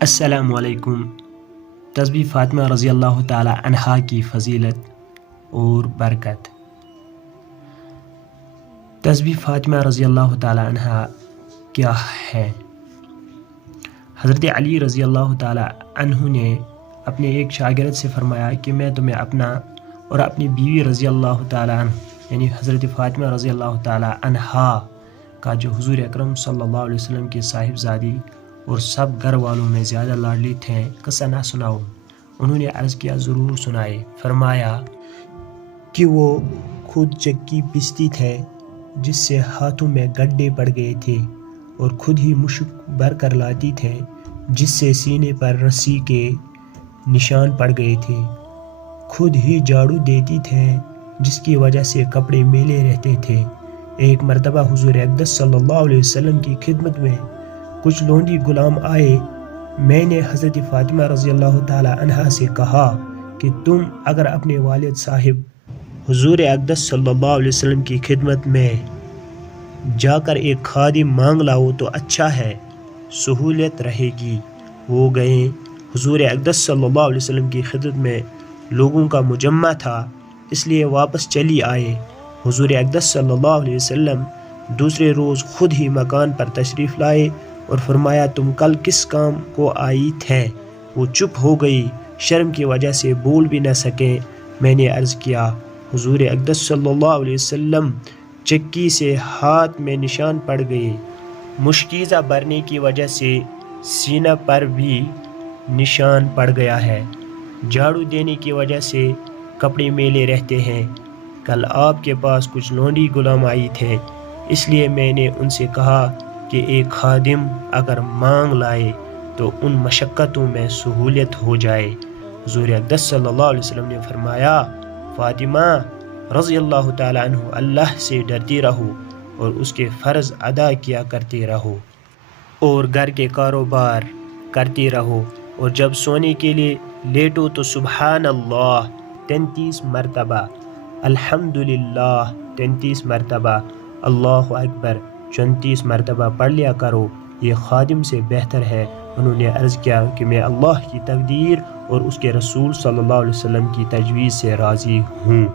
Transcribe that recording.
السلام علیکم۔ تسبیح فاطمہ رضی اللہ تعالی عنہا کی فضیلت اور برکت۔ تسبیح فاطمہ رضی اللہ تعالی عنہا کیا ہے؟ حضرت علی رضی اللہ تعالی عنہ نے اپنے ایک شاگرد سے فرمایا کہ میں تمہیں اپنا اور اپنی بیوی رضی اللہ تعالی عنہ یعنی حضرت فاطمہ رضی اللہ تعالی عنہا کا جو حضور اکرم صلی اللہ علیہ وسلم کے صاحبزادی اور سب گھر والوں میں زیادہ لاڈلی تھے قصہ نہ سناؤ۔ انہوں نے عرض کیا ضرور سنائے۔ فرمایا کہ وہ خود چکی پیستی تھے جس سے ہاتھوں میں گڈھے پڑ گئے تھے، اور خود ہی مشک بھر کر لاتی تھے جس سے سینے پر رسی کے نشان پڑ گئے تھے، خود ہی جھاڑو دیتی تھے جس کی وجہ سے کپڑے میلے رہتے تھے۔ ایک مرتبہ حضور اقدس صلی اللہ علیہ وسلم کی خدمت میں کچھ لونڈی غلام آئے۔ میں نے حضرت فاطمہ رضی اللہ تعالی عنہا سے کہا کہ تم اگر اپنے والد صاحب حضور اقدس صلی اللہ علیہ وسلم کی خدمت میں جا کر ایک خادم مانگ لاؤ تو اچھا ہے، سہولت رہے گی۔ وہ گئے۔ حضور اقدس صلی اللہ علیہ وسلم کی خدمت میں لوگوں کا مجمع تھا، اس لیے واپس چلی آئے۔ حضور اقدس صلی اللہ علیہ وسلم دوسرے روز خود ہی مکان پر تشریف لائے اور فرمایا تم کل کس کام کو آئی تھے؟ وہ چپ ہو گئی، شرم کی وجہ سے بول بھی نہ سکیں۔ میں نے عرض کیا حضور اقدس صلی اللہ علیہ وسلم چکی سے ہاتھ میں نشان پڑ گئے، مشکیزہ بھرنے کی وجہ سے سینہ پر بھی نشان پڑ گیا ہے، جھاڑو دینے کی وجہ سے کپڑے میلے رہتے ہیں۔ کل آپ کے پاس کچھ لونڈی غلام آئی تھے، اس لیے میں نے ان سے کہا کہ ایک خادم اگر مانگ لائے تو ان مشقتوں میں سہولت ہو جائے۔ حضور اقدس صلی اللہ علیہ وسلم نے فرمایا فاطمہ رضی اللہ تعالی عنہ اللہ سے ڈرتی رہو اور اس کے فرض ادا کیا کرتے رہو، اور گھر کے کاروبار کرتے رہو، اور جب سونے کے لیے لیٹو تو سبحان اللہ 33 مرتبہ، الحمدللہ 33 مرتبہ، اللہ اکبر 34 مرتبہ پڑھ لیا کرو، یہ خادم سے بہتر ہے۔ انہوں نے عرض کیا کہ میں اللہ کی تقدیر اور اس کے رسول صلی اللہ علیہ وسلم کی تجویز سے راضی ہوں۔